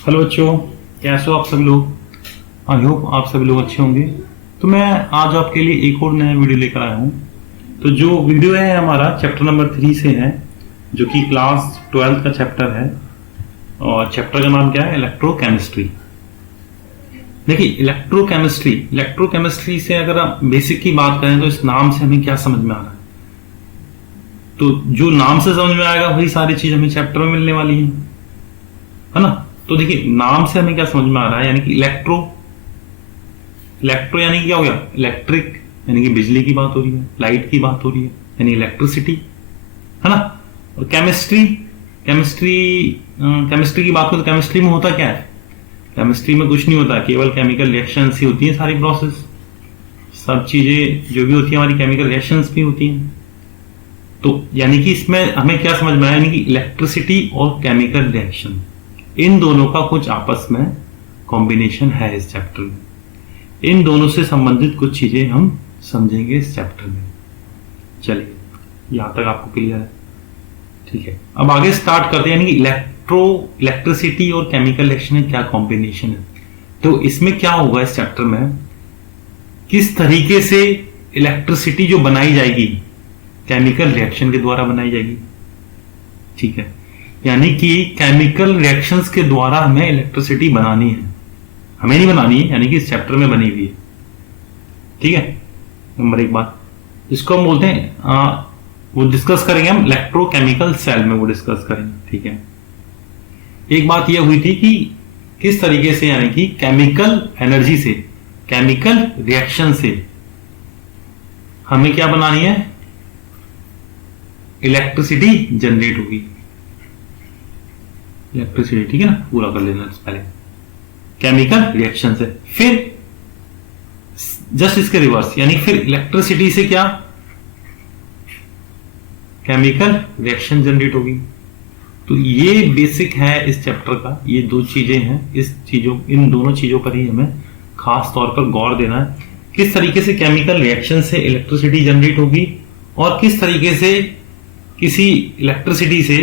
Hello बच्चों, कैसे हो आप सभी लोग। आई होप आप सभी लोग अच्छे होंगे। तो मैं आज आपके लिए एक और नया वीडियो लेकर आया हूँ। तो जो वीडियो है हमारा चैप्टर नंबर 3 से है, जो कि क्लास 12 का चैप्टर है। और चैप्टर का नाम क्या है? इलेक्ट्रोकेमिस्ट्री। देखिए, इलेक्ट्रोकेमिस्ट्री से अगर आप बेसिक की बात करें तो इस नाम से हमें क्या समझ में आ रहा है? तो जो नाम से समझ में आएगा वही सारी चीज हमें चैप्टर में मिलने वाली है ना। तो देखिए, नाम से हमें क्या समझ में आ रहा है, यानी कि इलेक्ट्रो यानी कि क्या हो गया? इलेक्ट्रिक, यानी कि बिजली की बात हो रही है, लाइट की बात हो रही है, यानी इलेक्ट्रिसिटी, है ना। और केमिस्ट्री की बात करें तो केमिस्ट्री में होता क्या है? केमिस्ट्री में कुछ नहीं होता, केवल केमिकल रिएक्शंस ही होती है, सारी प्रोसेस, सब चीजें जो भी होती है हमारी केमिकल रिएक्शंस भी होती हैं। तो यानी कि इसमें हमें क्या समझ में आया, यानी कि इलेक्ट्रिसिटी और केमिकल रिएक्शन, इन दोनों का कुछ आपस में कॉम्बिनेशन है इस चैप्टर में। इन दोनों से संबंधित कुछ चीजें हम समझेंगे इस चैप्टर में। चलिए, यहां तक आपको क्लियर है? ठीक है, अब आगे स्टार्ट करते हैं। यानी कि इलेक्ट्रिसिटी और केमिकल रिएक्शन में क्या कॉम्बिनेशन है। तो इसमें क्या होगा इस चैप्टर में, किस तरीके से इलेक्ट्रिसिटी जो बनाई जाएगी केमिकल रिएक्शन के द्वारा बनाई जाएगी। ठीक है, यानी कि केमिकल रिएक्शंस के द्वारा हमें इलेक्ट्रिसिटी बनानी है, हमें नहीं बनानी है, यानी कि इस चैप्टर में बनी हुई है। ठीक है, नंबर एक बात, इसको हम बोलते हैं वो डिस्कस करेंगे हम इलेक्ट्रोकेमिकल सेल में, वो डिस्कस करेंगे। ठीक है, एक बात यह हुई थी कि किस तरीके से, यानी कि केमिकल एनर्जी से, केमिकल रिएक्शन से हमें क्या बनानी है, इलेक्ट्रिसिटी जनरेट होगी। इलेक्ट्रिसिटी, ठीक है ना, पूरा कर लेना पहले, केमिकल रिएक्शन से। फिर जस्ट इसके रिवर्स, यानी फिर इलेक्ट्रिसिटी से क्या, केमिकल रिएक्शन जनरेट होगी। तो ये बेसिक है इस चैप्टर का, ये दो चीजें हैं, इन दोनों चीजों पर ही हमें खास तौर पर गौर देना है। किस तरीके से केमिकल रिएक्शन से इलेक्ट्रिसिटी जनरेट होगी और किस तरीके से किसी इलेक्ट्रिसिटी से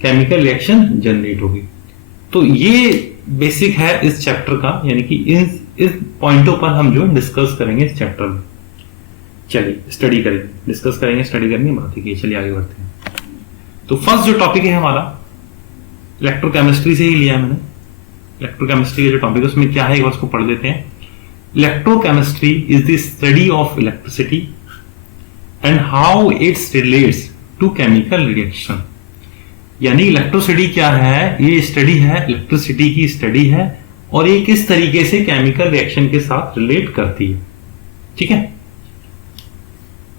केमिकल रिएक्शन जनरेट होगी। तो ये बेसिक है इस चैप्टर का, यानी कि इस पॉइंटों पर हम जो डिस्कस करेंगे इस चैप्टर में। चलिए स्टडी करेंगे, डिस्कस करेंगे, स्टडी करेंगे, बात की। चलिए आगे बढ़ते हैं। तो फर्स्ट जो टॉपिक है हमारा, इलेक्ट्रोकेमिस्ट्री से ही लिया मैंने। इलेक्ट्रोकेमिस्ट्री का जो टॉपिक है उसमें क्या है, एक बार उसको पढ़ लेते हैं। Electrochemistry is the study of electricity and how its relates to chemical reaction. यानी इलेक्ट्रिसिटी क्या है, ये स्टडी है, इलेक्ट्रिसिटी की स्टडी है, और ये किस तरीके से केमिकल रिएक्शन के साथ रिलेट करती है। ठीक है,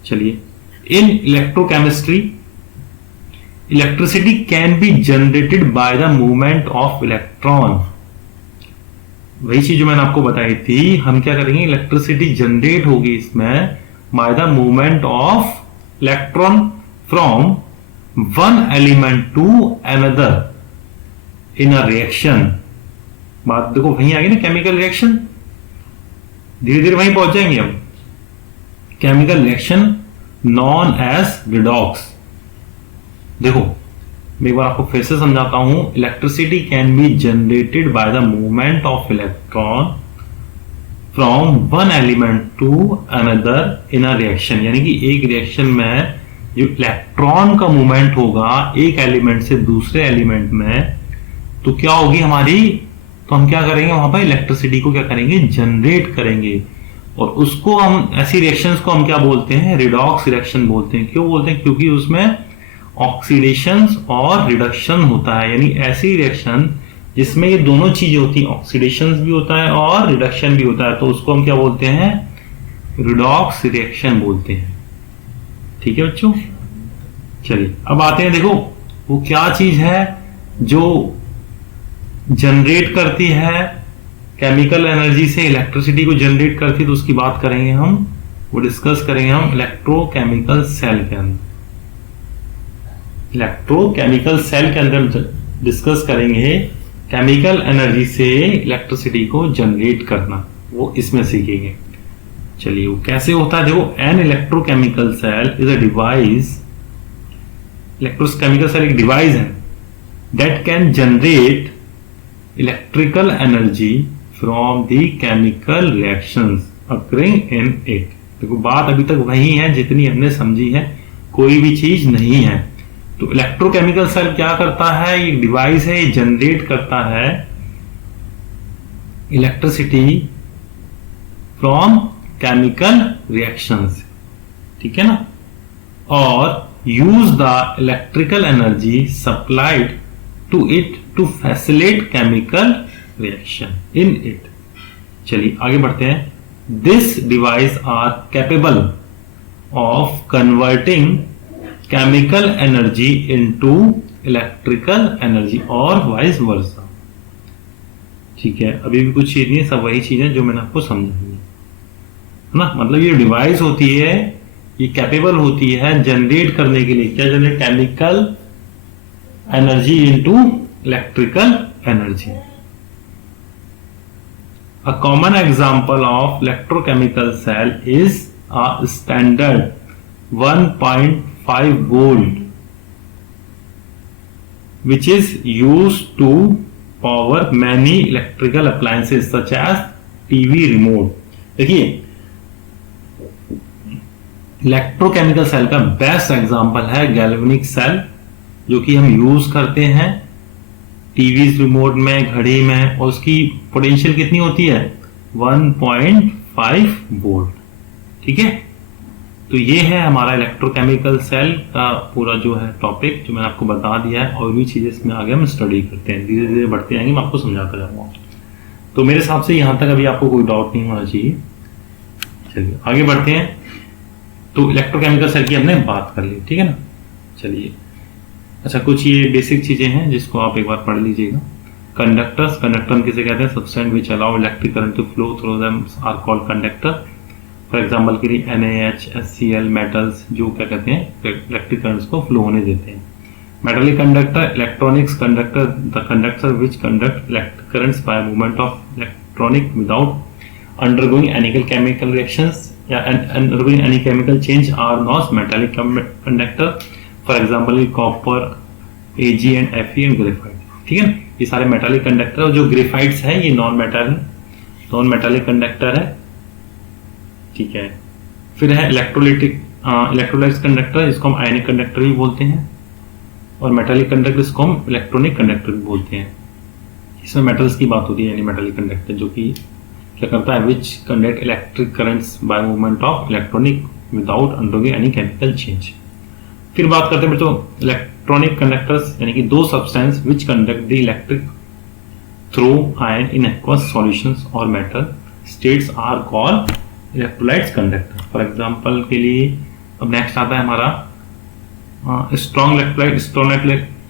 चलिए, in electrochemistry electricity can be generated by the movement of electron. वही चीज जो मैंने आपको बताई थी, हम क्या करेंगे, इलेक्ट्रिसिटी जनरेट होगी इसमें by the movement of electron from one element to another in a reaction. बात देखो वहीं आ गई ना, केमिकल रिएक्शन, धीरे धीरे वहीं पहुंच जाएंगे हम। Chemical reaction known as redox. देखो मैं एक बार आपको फिर से समझाता हूं। Electricity can be generated by the movement of electron from one element to another in a reaction. यानी कि एक रिएक्शन में जो इलेक्ट्रॉन का मूवमेंट होगा एक एलिमेंट से दूसरे एलिमेंट में, तो क्या होगी हमारी, तो हम क्या करेंगे वहां पर इलेक्ट्रिसिटी को क्या करेंगे, जनरेट करेंगे। और उसको हम, ऐसी रिएक्शंस को हम क्या बोलते हैं, रिडॉक्स रिएक्शन बोलते हैं। क्यों बोलते हैं, क्योंकि उसमें ऑक्सीडेशन और रिडक्शन होता है। यानी ऐसी रिएक्शन जिसमें ये दोनों चीजें होती हैं, ऑक्सीडेशन भी होता है और रिडक्शन भी होता है, तो उसको हम क्या बोलते हैं, रिडॉक्स रिएक्शन बोलते हैं। ठीक है बच्चों, चलिए अब आते हैं। देखो वो क्या चीज है जो जनरेट करती है केमिकल एनर्जी से इलेक्ट्रिसिटी को जनरेट करती है, तो उसकी बात करेंगे हम, वो डिस्कस करेंगे हम इलेक्ट्रोकेमिकल सेल के अंदर। इलेक्ट्रोकेमिकल सेल के अंदर डिस्कस करेंगे केमिकल एनर्जी से इलेक्ट्रिसिटी को जनरेट करना, वो इसमें सीखेंगे। चलिए वो कैसे होता है, देखो an electrochemical cell is a device, electrochemical cell एक डिवाइस है that can generate electrical energy from the chemical reactions occurring in it. देखो बात अभी तक वही है जितनी हमने समझी है, कोई भी चीज नहीं है। तो इलेक्ट्रोकेमिकल सेल क्या करता है, ये डिवाइस है, ये जनरेट करता है इलेक्ट्रिसिटी फ्रॉम केमिकल रिएक्शंस, ठीक है ना, और use the electrical energy supplied to it to facilitate chemical reaction in it. चलिए आगे बढ़ते हैं। This device are capable of converting chemical energy into electrical energy और वाइस वर्सा। ठीक है, अभी भी कुछ चीज नहीं, सब वही चीजें जो मैंने आपको समझाई है ना। मतलब ये डिवाइस होती है, ये कैपेबल होती है जनरेट करने के लिए, क्या generate, chemical energy into electrical energy. A common example of electrochemical cell is a standard 1.5 volt which is used to power many electrical appliances such as TV remote। देखिए इलेक्ट्रोकेमिकल सेल का best example है galvanic cell, जो कि हम use करते हैं TV remote में, घड़ी में, और उसकी पोटेंशियल कितनी होती है 1.5 वोल्ट। ठीक है, तो ये है हमारा इलेक्ट्रोकेमिकल सेल का पूरा जो है टॉपिक, जो मैंने आपको बता दिया है। और भी चीजें इसमें आगे हम स्टडी करते हैं, धीरे धीरे बढ़ते जाएंगे, मैं आपको समझाता जाऊंगा। तो मेरे हिसाब से यहां तक अभी आपको कोई डाउट नहीं होना चाहिए। चलिए आगे बढ़ते हैं। तो इलेक्ट्रोकेमिकल सेल की हमने बात कर ली, ठीक है ना। चलिए अच्छा, कुछ ये बेसिक चीजें हैं जिसको आप एक बार पढ़ लीजिएगा। कंडक्टर्स, कंडक्टर किसे कहते हैं, substance which allow electric current to flow through them are called conductor. For example के लिए NaH, HCl मेटल्स जो क्या कहते हैं इलेक्ट्रिक करंट्स को फ्लो होने देते हैं। Metallic conductor, electronics conductor, the conductor which conduct electric currents by movement of electronic without undergoing any chemical reactions या undergoing any chemical change are non metallic conductor. For example copper, Ag and Fe and graphite. ठीक है, ये सारे metallic conductor, और जो ग्रेफाइट्स है ये non metal है, नॉन मेटालिक कंडक्टर है। ठीक है, फिर है इलेक्ट्रोलाइटिक इलेक्ट्रोलाइट्स कंडक्टर, जिसको हम आयनिक कंडक्टर भी बोलते हैं, और मेटालिक कंडक्टर जिसको हम इलेक्ट्रॉनिक कंडक्टर भी बोलते हैं। इसमें मेटल्स की बात होती है, यानी मेटालिक कंडक्टर जो कि क्या करता है, which conduct electric currents by movement of electronic without undergoing any chemical change. फिर बात करते हैं बच्चों इलेक्ट्रॉनिक कंडक्टर्स, यानी कि दो substance which conduct the electric through ion in aqueous solutions और metal states are called electrolytes conductor. For example के लिए अब नेक्स्ट आता है हमारा स्ट्रॉन्ग इलेक्ट्रोलाइट।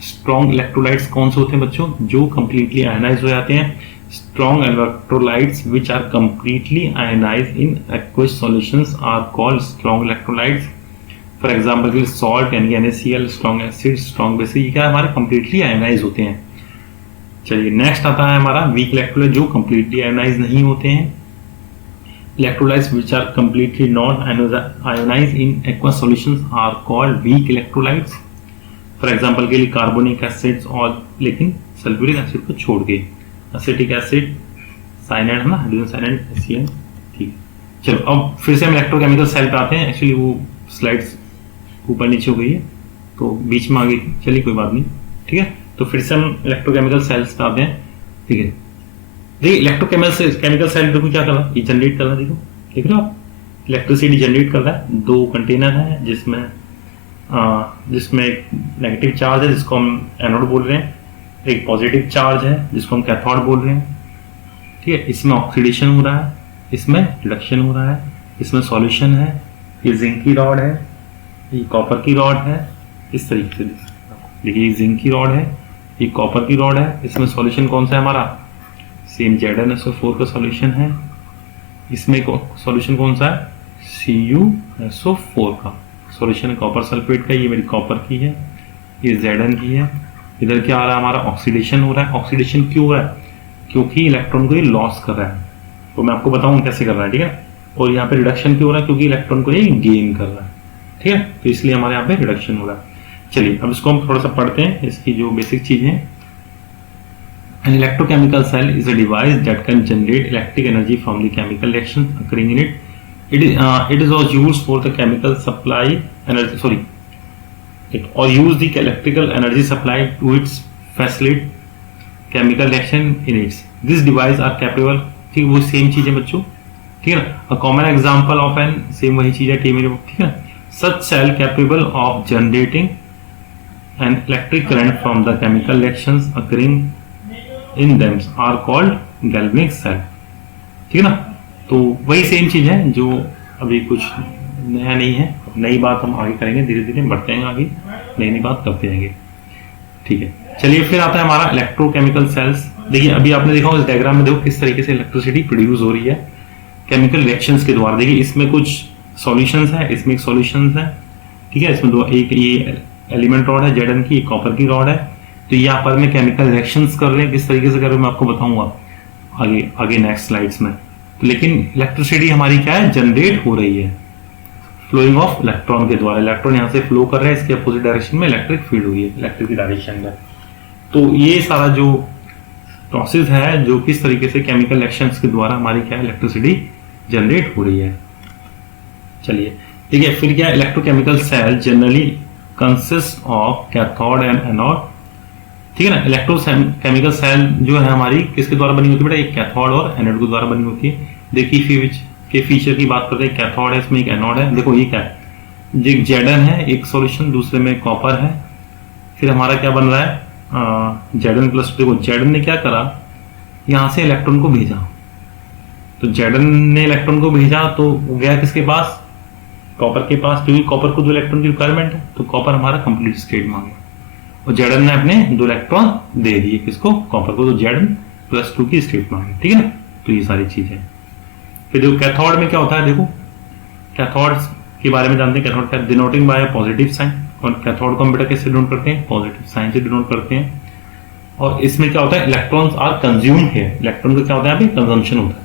स्ट्रॉन्ग इलेक्ट्रोलाइट्स कौन से होते हैं बच्चों, जो कंप्लीटली आयनाइज हो जाते हैं। Strong electrolytes which are completely ionise in aqueous solutions are called strong electrolytes. For example के लिए सॉल्ट यानी NaCl, strong acid, strong basic, ये क्या हमारे कंप्लीटली आयनाइज होते हैं। चलिए नेक्स्ट आता है हमारा वीक इलेक्ट्रोलाइट, जो कंप्लीटली आयनाइज नहीं होते हैं। Electrolytes which are completely non ionise in aqueous solutions are called weak electrolytes. For example के लिए कार्बोनिक एसिड्स, और लेकिन सल्फ्यूरिक एसिड को छोड़ के एसिटिक एसिड, साइनाइड है ना, हाइड्रोजन साइनाइड, HCl। ठीक, चलो अब फिर से हम इलेक्ट्रोकेमिकल सेल पे आते हैं। एक्चुअली वो स्लाइड्स ऊपर नीचे हो गई है तो बीच में आ गई, चलिए कोई बात नहीं। ठीक है, तो फिर से हम इलेक्ट्रोकेमिकल सेल्स पे आते हैं। ठीक है, देखिए इलेक्ट्रोकेमिकल सेल देखो क्या कर रहा है, ये जनरेट कर रहा है, देखो देख रहे हो आप, इलेक्ट्रिसिटी जनरेट कर रहा है। दो कंटेनर है जिसमें एक नेगेटिव चार्ज है जिसको हम एनोड बोल रहे हैं, एक पॉजिटिव चार्ज है जिसको हम कैथोड बोल रहे हैं। ठीक है, इसमें ऑक्सीडेशन हो रहा है, इसमें रिडक्शन हो रहा है, इसमें सॉल्यूशन है, ये जिंक की रॉड है, ये कॉपर की रॉड है। इस तरीके से देखिए, ये जिंक की रॉड है, ये कॉपर की रॉड है। इसमें सॉल्यूशन कौन सा है हमारा, सेम ZnSO4 का सॉल्यूशन है। इसमें सॉल्यूशन कौन सा है, CuSO4 का सॉल्यूशन है, कॉपर सल्फेट का। ये मेरी कॉपर की है, ये Zn की है। इधर क्या आ रहा है हमारा, ऑक्सीडेशन हो रहा है। ऑक्सीडेशन क्यों हो रहा है, क्योंकि इलेक्ट्रॉन को ये लॉस कर रहा है, तो मैं आपको बताऊं कैसे कर रहा है। ठीक है, और यहाँ पे रिडक्शन क्यों हो रहा है, क्योंकि इलेक्ट्रॉन को ये गेन कर रहा है। ठीक है, तो इसलिए हमारे यहाँ पे रिडक्शन हो रहा है। चलिए अब इसको हम थोड़ा सा पढ़ते हैं, इसकी जो बेसिक चीजें हैं। An electrochemical cell is a device that can generate electric energy from the chemical reaction occurring in it. It is also used for the chemical supply energy. Or use the electrical energy supply to its facilitate chemical reaction in it. This device are capable. ठीक वो same चीज है बच्चों, ठीक है ना. A common example of an same वही चीज है टी मेरे, ठीक है. Such cell capable of generating an electric current from the chemical reactions occurring in them are called galvanic cell, ठीक है ना. तो वही सेम चीज है जो अभी कुछ नया नहीं है, नई बात हम आगे करेंगे, धीरे धीरे बढ़ते हैं आगे, नई नई बात करते रहेंगे, ठीक है. चलिए फिर आता है हमारा इलेक्ट्रोकेमिकल सेल्स. देखिए अभी आपने देखा इस डायग्राम में, देखो किस तरीके से इलेक्ट्रिसिटी प्रोड्यूस हो रही है केमिकल रिएक्शंस के द्वारा. देखिए इसमें कुछ सॉल्यूशंस है, इसमें एक सॉल्यूशंस है, ठीक है. इसमें दो, एक ये एलिमेंट रॉड है जेडन की, कॉपर की रॉड है. तो यहाँ पर मैं केमिकल रिएक्शंस कर रहे हैं, किस तरीके से कर रहे हैं मैं आपको बताऊंगा आगे आगे नेक्स्ट स्लाइड्स में. तो लेकिन इलेक्ट्रिसिटी हमारी क्या है, जनरेट हो रही है फ्लोइंग ऑफ इलेक्ट्रॉन के द्वारा. इलेक्ट्रॉन यहाँ से फ्लो कर रहे हैं, इसके अपोजिट डायरेक्शन में इलेक्ट्रिक फील्ड हुई है, इलेक्ट्रिक की डायरेक्शन में. तो ये सारा जो प्रोसेस है जो किस तरीके से केमिकल रिएक्शंस के द्वारा हमारी क्या इलेक्ट्रिसिटी जनरेट हो रही है. चलिए ठीक है. फिर क्या, electrochemical cell generally consist of cathode and anode, ठीक है ना. इलेक्ट्रोकेमिकल सेल जो है हमारी किसके द्वारा बनी होती है बेटा, एक कैथोड और एनोड के द्वारा बनी होती है. देखिए के फीचर की बात करते हैं, कैथोड है, इसमें एक एनोड है. देखो ये क्या है, एक जेडन है एक सॉल्यूशन, दूसरे में कॉपर है. फिर हमारा क्या बन रहा है, जेडन प्लस. देखो जेडन ने क्या करा, यहां से इलेक्ट्रॉन को भेजा. तो जेडन ने इलेक्ट्रॉन को भेजा तो वो गया किसके पास, कॉपर के पास, क्योंकि कॉपर को 2 इलेक्ट्रॉन की रिक्वायरमेंट है. तो कॉपर हमारा कंप्लीट स्टेट में आ गया और जेडन ने अपने 2 इलेक्ट्रॉन दे दिए किसको, कॉपर को. तो जेडन +2 की स्टेट में आ गया, ठीक है ना. तो ये सारी चीजें. फिर देखो कैथोड में क्या होता है, देखो कैथोड के बारे में जानते हैं. कैथोड का डिनोटिंग बाय पॉजिटिव साइन, और कैथोड को हम बेटा कैसे डिनोट करते हैं, पॉजिटिव साइन से डिनोट करते हैं. और इसमें क्या होता है, इलेक्ट्रॉन्स आर कंज्यूम्ड है. इलेक्ट्रॉन का क्या होता है, यहाँ पे कंजम्पशन होता है,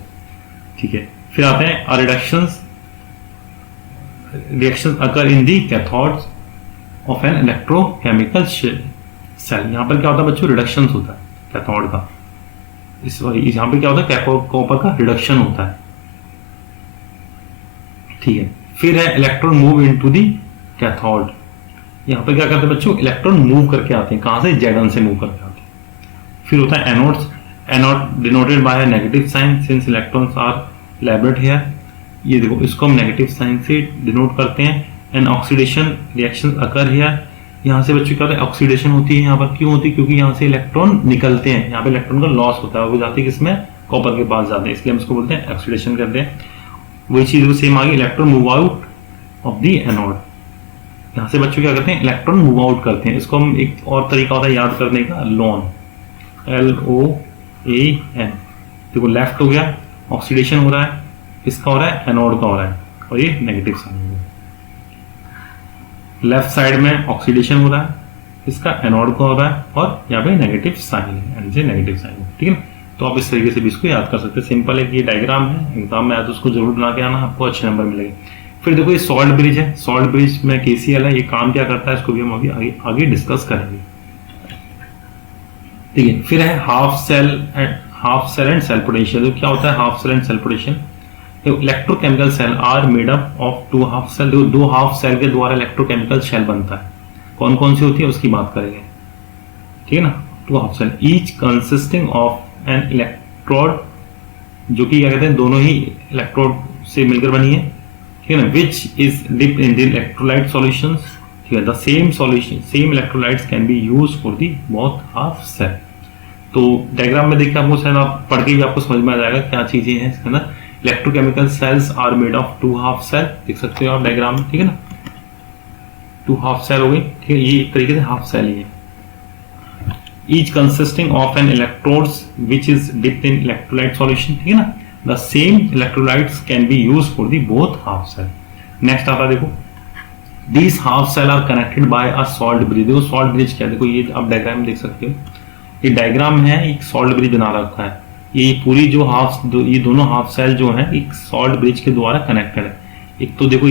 ठीक है. फिर आते हैं reactions occur in the cathodes of an electrochemical cell. यहाँ पर क्या होता है बच्चों, रिडक्शन होता है कैथोड का. यहाँ पे क्या होता है, कॉपर का रिडक्शन होता है, ठीक है. फिर है electron move into the cathode. यहाँ पे क्या करते हैं बच्चों, इलेक्ट्रॉन मूव करके आते हैं, कहां से, जेडन से मूव करके आते हैं. फिर होता है anodes. Anode denoted by negative sign since electrons are liberated here. ये देखो इसको हम नेगेटिव साइन से डिनोट करते हैं. And oxidation reaction occur here. यहाँ से बच्चों क्या होता है, ऑक्सीडेशन होती है. यहाँ पर क्यों होती है, क्योंकि यहाँ से इलेक्ट्रॉन निकलते हैं, यहाँ पे इलेक्ट्रॉन का लॉस होता है, वो जाते हैं किसमें, कॉपर के पास जाते हैं, इसलिए हम इसको बोलते हैं ऑक्सीडेशन करते हैं. वही चीज सेम आगे, electron move out of the anode. यहाँ से बच्चों क्या करते हैं, इलेक्ट्रॉन मूव आउट करते हैं. इसको हम एक और तरीका होता है याद करने का, लोन, LOAN. देखो लेफ्ट हो गया, ऑक्सीडेशन हो रहा है, इसका हो रहा है, एनोड का हो रहा है, और ये नेगेटिव साइन हो गया. लेफ्ट साइड में ऑक्सीडेशन हो रहा है, इसका एनोड का हो रहा है, और यहाँ पे नेगेटिव साइन है, नेगेटिव साइन, ठीक है. तो आप इस तरीके से भी इसको याद कर सकते हैं. सिंपल है कि ये डायग्राम है, एग्जाम में आया तो उसको जरूर बना के आना, आपको अच्छे नंबर मिलेंगे. फिर देखो ये सॉल्ट ब्रिज है, सॉल्ट ब्रिज में KCl है, ये काम क्या करता है इसको भी हम आगे डिस्कस करेंगे, ठीक है. फिर है half cell and cell potential. तो क्या होता है half cell and cell potential, electrochemical cell are made up of 2 half cell. देखो 2 हाफ सेल के द्वारा इलेक्ट्रोकेमिकल सेल बनता है. कौन कौन सी होती है उसकी बात करेंगे, ठीक है ना. 2 half cell each consisting of an electrode, जो कि क्या कहते हैं, दोनों ही इलेक्ट्रोड से मिलकर बनी है, ठीक है ना. Which is dipped in the electrolyte solutions, ठीक है. The same electrolytes can be used for the both half cell. तो डायग्राम में देखिए आपको शायद आप पढ़ के भी आपको समझ में आ जाएगा क्या चीजें हैं इसके अंदर. Electrochemical cells are made of 2 half cell, देख सकते हो आप डायग्राम में, ठीक है ना. 2 हाफ सेल हो गई, ठीक है. ये एक तरीके से हाफ सेल ही है. Each consisting of an electrodes which is dipped in electrolyte solution, ठीक है ना. The same electrolytes can be used for the both half cell. Next आता है देखो, these half cell are connected by a salt bridge. देखो salt bridge क्या है, देखो ये आप डायग्राम देख सकते हो, ये डायग्राम है, एक सॉल्ट ब्रिज बना रखा है. ये पूरी जो ये दोनों हाफ सेल जो है एक सॉल्ट ब्रिज के द्वारा कनेक्टेड है. एक तो देखो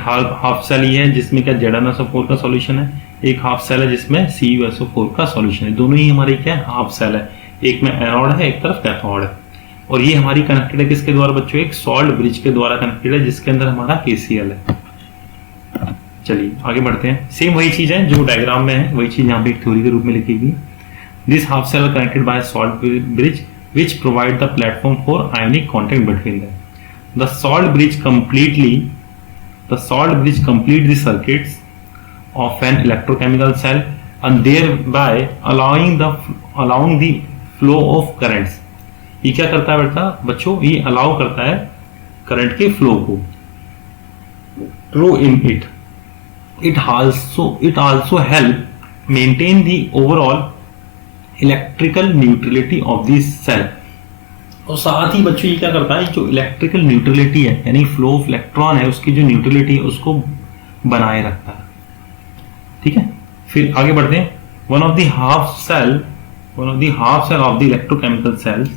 हाफ सेल ये है जिसमें क्या ZnSO4 का सॉल्यूशन है, एक हाफ सेल है जिसमें CuSO4 का सॉल्यूशन है. दोनों ही हमारे क्या है, हाफ सेल है. एक में एनोड है, एक तरफ कैथोड है, और ये हमारी कनेक्टेड है किसके द्वारा बच्चों, एक सॉल्ट ब्रिज के द्वारा कनेक्टेड है जिसके अंदर हमारा KCl है। चलिए आगे बढ़ते हैं। सेम वही चीज है जो डायग्राम में है, वही चीज यहाँ पे एक थ्योरी के रूप में लिखी हुई। This half cell connected by salt bridge which provide the platform for ionic contact between them. The salt bridge complete the circuits of an electrochemical cell and thereby allowing the flow of currents. ये क्या करता है बेटा बच्चों, ये allow करता है current के फ्लो को, flow in it. It also help maintain the overall electrical neutrality of this cell. और साथ ही बच्चों ये क्या करता है, जो इलेक्ट्रिकल न्यूट्रलिटी है यानी फ्लो ऑफ इलेक्ट्रॉन है उसकी जो न्यूट्रलिटी है उसको बनाए रखता है। ठीक है, फिर आगे बढ़ते हैं। One of the half cell of the electrochemical cells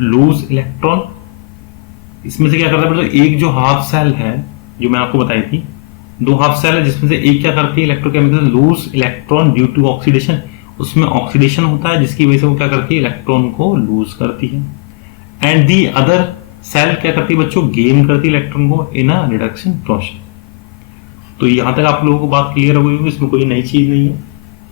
lose electron. इसमें से क्या करता है बच्चों, एक जो हाफ सेल है जो मैं आपको बताई थी, दो हाफ सेल है जिसमें से एक क्या करती है electrochemical loose electron due to oxidation. उसमें ऑक्सीडेशन होता है जिसकी वजह से वो क्या करती है इलेक्ट्रॉन को लूज करती है। एंड दी अदर सेल क्या करती है बच्चों, गेन करती है इलेक्ट्रॉन को इन अ रिडक्शन प्रोसेस। तो यहां तक आप लोगों को बात क्लियर हो गई होगी, इसमें कोई नई चीज नहीं है।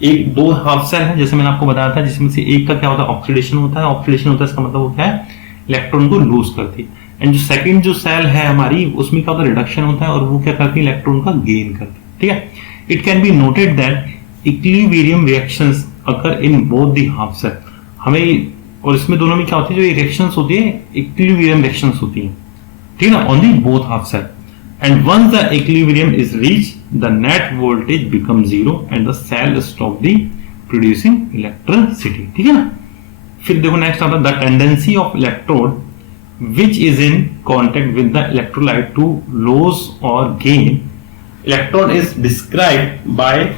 एक दो हाफ सेल है जैसे मैंने आपको बताया था, जिसमें से एक का क्या होता है ऑक्सीडेशन होता है। ऑक्सीडेशन होता है इसका मतलब वो क्या है, इलेक्ट्रॉन को लूज करती है। एंड जो सेकंड जो सेल है हमारी उसमें क्या होता है रिडक्शन होता है और वो क्या करती है इलेक्ट्रॉन का गेन करती है। ठीक है, it can be noted that equilibrium reactions occur in both the half cell. हमें और इसमें दोनों में क्या होती है, जो रिएक्शंस होती है इक्विलिब्रियम रिएक्शंस होती है, ठीक है ना, on the both half cell. And once the equilibrium is reach the net voltage become zero and the cell stop the producing electricity. ठीक है ना। फिर देखो नेक्स्ट आता है the tendency of electrode which is in contact with the electrolyte to loss और gain. Electrode is described by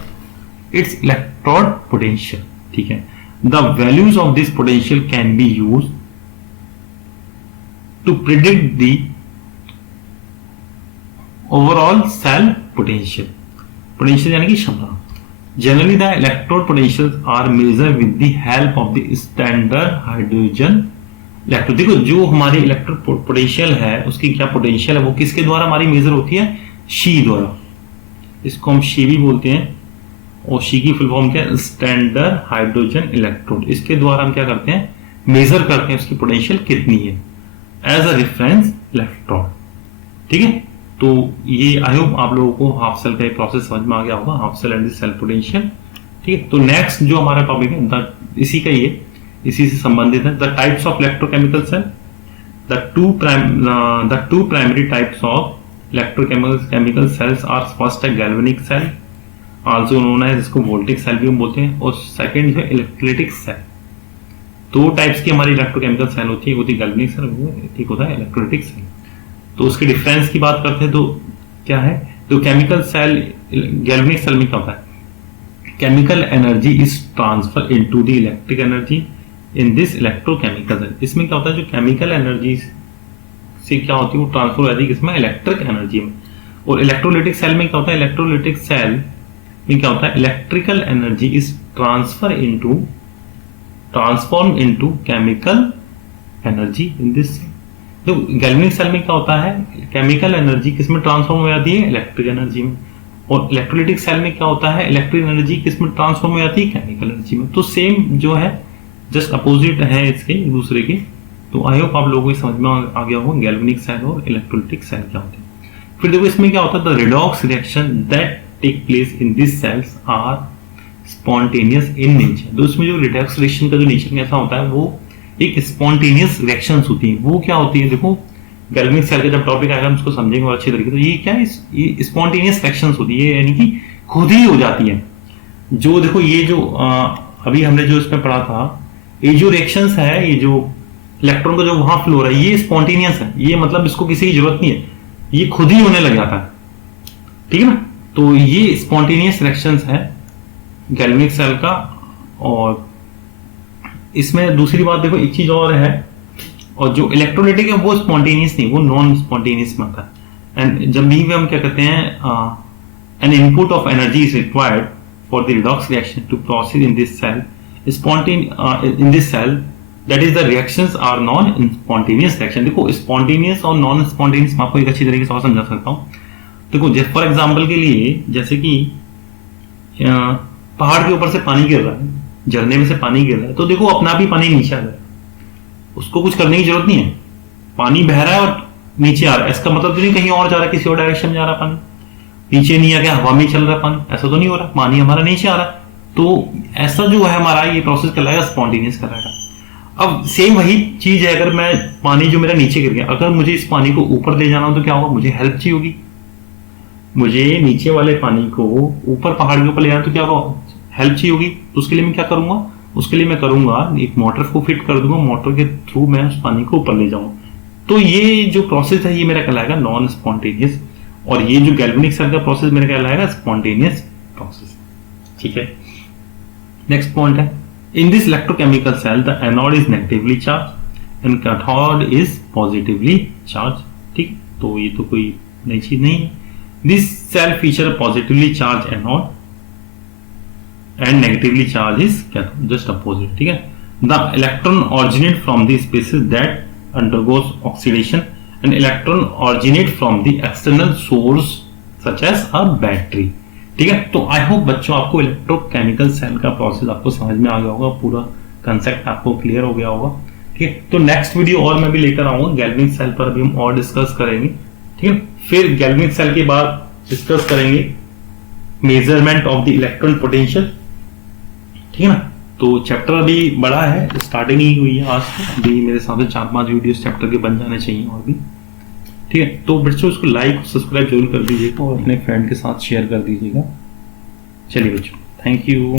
its electrode potential। ठीक है, the values of this potential can be used to predict the overall cell potential। potential यानी कि क्षमता। generally the electrode potentials are measured with the help of the standard hydrogen electrode। देखो जो हमारी electrode potential है उसकी क्या potential है वो किसके द्वारा हमारी मेजर होती है, शी द्वारा। इसको हम शी भी बोलते हैं और शी की फुल फॉर्म क्या है, स्टैंडर्ड हाइड्रोजन इलेक्ट्रोड। इसके द्वारा हम क्या करते हैं, मेजर करते हैं उसकी पोटेंशियल कितनी है एज अ रेफरेंस इलेक्ट्रोड। ठीक है, तो ये आई होप आप लोगों को हाफ सेल का ये प्रोसेस समझ में आ गया होगा, half cell and cell potential. ठीक है, तो नेक्स्ट जो हमारा टॉपिक है इसी का ये इसी से संबंधित है, the types of electrochemical cell. The two primary types of electrochemical cells are first है गैल्वेनिक सेल आल्सो नोन है, जिसको वोल्टिक सेल भी हम बोलते हैं, और सेकंड जो है इलेक्ट्रोलाइटिक सेल। दो टाइप्स की हमारी इलेक्ट्रोकेमिकल सेल होती है, वो होती है गैल्वेनिक सेल, ठीक होता है इलेक्ट्रोलाइटिक सेल। तो उसके डिफरेंस की बात करते हैं तो क्या है, तो केमिकल सेल गैल्वेनिक सेल में क्या होता है, chemical energy is transfer into the electric energy in this electrochemical cell. इसमें क्या होता है, जो केमिकल एनर्जी से क्या होती है वो ट्रांसफर हो जाती है किसमें, इलेक्ट्रिक एनर्जी में। और इलेक्ट्रोलाइटिक सेल में क्या होता है, इलेक्ट्रोलाइटिक सेल में क्या होता है, electrical energy is transform into chemical energy in this. तो गैल्वेनिक सेल में क्या होता है, केमिकल एनर्जी किसमें ट्रांसफॉर्म हो जाती है, इलेक्ट्रिक एनर्जी में। और इलेक्ट्रोलाइटिक सेल में क्या होता है, इलेक्ट्रिक एनर्जी किसमें ट्रांसफॉर्म हो जाती है, केमिकल एनर्जी में। तो सेम जो है जस्ट अपोजिट है इसके एक दूसरे के। तो आई होप आप लोगों को समझ में आ गया होगा गैल्वेनिक सेल और इलेक्ट्रोलाइटिक सेल क्या होते हैं। फिर देखो इसमें क्या होता है, the redox reaction that take place in this cells are spontaneous in nature. तो इसमें जो रिडॉक्स रिएक्शन का जो नेचर कैसा होता है, वो एक स्पॉन्टेनियस रिएक्शंस होती है। वो क्या होती है, देखो गैल्वेनिक सेल का जब टॉपिक आएगा हम उसको समझेंगे और अच्छे तरीके। तो ये क्या है, ये स्पॉन्टेनियस रिएक्शंस होती है, यानी कि खुद ही हो जाती है। जो देखो ये जो अभी हमने जो इसमें पढ़ा था, ये जो रिएक्शंस है, ये जो इलेक्ट्रॉन का जो वहां फ्लो हो रहा है, ये स्पॉन्टेनियस है। ये मतलब इसको किसी की जरूरत नहीं है, ये खुद ही होने लग जाता है। ठीक है ना। तो ये स्पॉन्टेनियस रिएक्शंस है गैल्वेनिक सेल का। और इसमें दूसरी बात देखो एक चीज और है, और जो इलेक्ट्रोलाइटिक है वो स्पॉन्टेनियस नहीं, वो नॉन स्पॉन्टेनियस में आता है। एंड जब भी हम क्या कहते हैं, an input of energy is required for the redox reaction to proceed in this cell in this cell, that is the reactions are non spontaneous reaction. देखो spontaneous और non spontaneous मैं आपको एक अच्छी तरीके से और समझा सकता हूँ. देखो फॉर एग्जाम्पल के लिए जैसे कि पहाड़ के ऊपर से पानी गिर रहा है, झरने में से पानी गिर रहा है, तो देखो अपना भी पानी नीचे आ रहा है, उसको कुछ करने की जरूरत नहीं है. पानी बह रहा है और नीचे आ रहा है, इसका मतलब तो नहीं कहीं और जा रहा है, किसी और डायरेक्शन में जा रहा है पानी, नीचे नहीं आ गया, हवा में चल रहा है पानी, ऐसा तो नहीं हो रहा, पानी हमारा नीचे आ रहा है. तो ऐसा जो है हमारा ये प्रोसेस कहलाएगा स्पॉन्टेनियस कहलाएगा. अब सेम वही चीज है, अगर मैं पानी जो मेरा नीचे गिर गया, अगर मुझे इस पानी को ऊपर ले जाना हो तो क्या होगा, मुझे हेल्प चाहिए होगी. मुझे नीचे वाले पानी को ऊपर पहाड़ के ऊपर ले जाना तो क्या होगा, हेल्प चाहिए होगी. तो उसके लिए मैं क्या करूंगा, उसके लिए मैं करूंगा एक मोटर को फिट कर दूंगा, मोटर के थ्रू मैं उस पानी को ऊपर ले जाऊंगा. तो ये जो प्रोसेस है ये मेरा कहलाएगा नॉन स्पॉन्टेनियस, और ये जो गैल्वेनिक सेल का प्रोसेस मेरा कहलाएगा स्पॉन्टेनियस प्रोसेस. ठीक है. नेक्स्ट पॉइंट है, in this electrochemical cell the anode is negatively charge and cathode is positively charge. ठीक, तो ये तो कोई नई चीज नहीं है. This cell feature positively charge anode and negatively charged is cathode, just opposite. ठीक है. The electron originate from the species that undergoes oxidation and electron originate from the external source such as a battery. ठीक है. तो I hope बच्चों आपको electrochemical cell का process आपको समझ में आ गया होगा, पूरा कंसेप्ट आपको क्लियर हो गया होगा. ठीक है. तो नेक्स्ट वीडियो और मैं भी लेकर आऊंगा गैल्वेनिक सेल पर, अभी हम और डिस्कस करेंगे. ठीक है. फिर गैल्वेनिक सेल के बाद डिस्कस करेंगे measurement of the electron potential. ठीक है ना. तो चैप्टर अभी बड़ा है, स्टार्टिंग ही हुई है आज से, अभी मेरे हिसाब से 4-5 वीडियोस चैप्टर के बन जाने चाहिए और भी. ठीक है. तो बच्चों इसको लाइक सब्सक्राइब जरूर कर दीजिएगा और अपने फ्रेंड के साथ शेयर कर दीजिएगा. चलिए बच्चों, थैंक यू.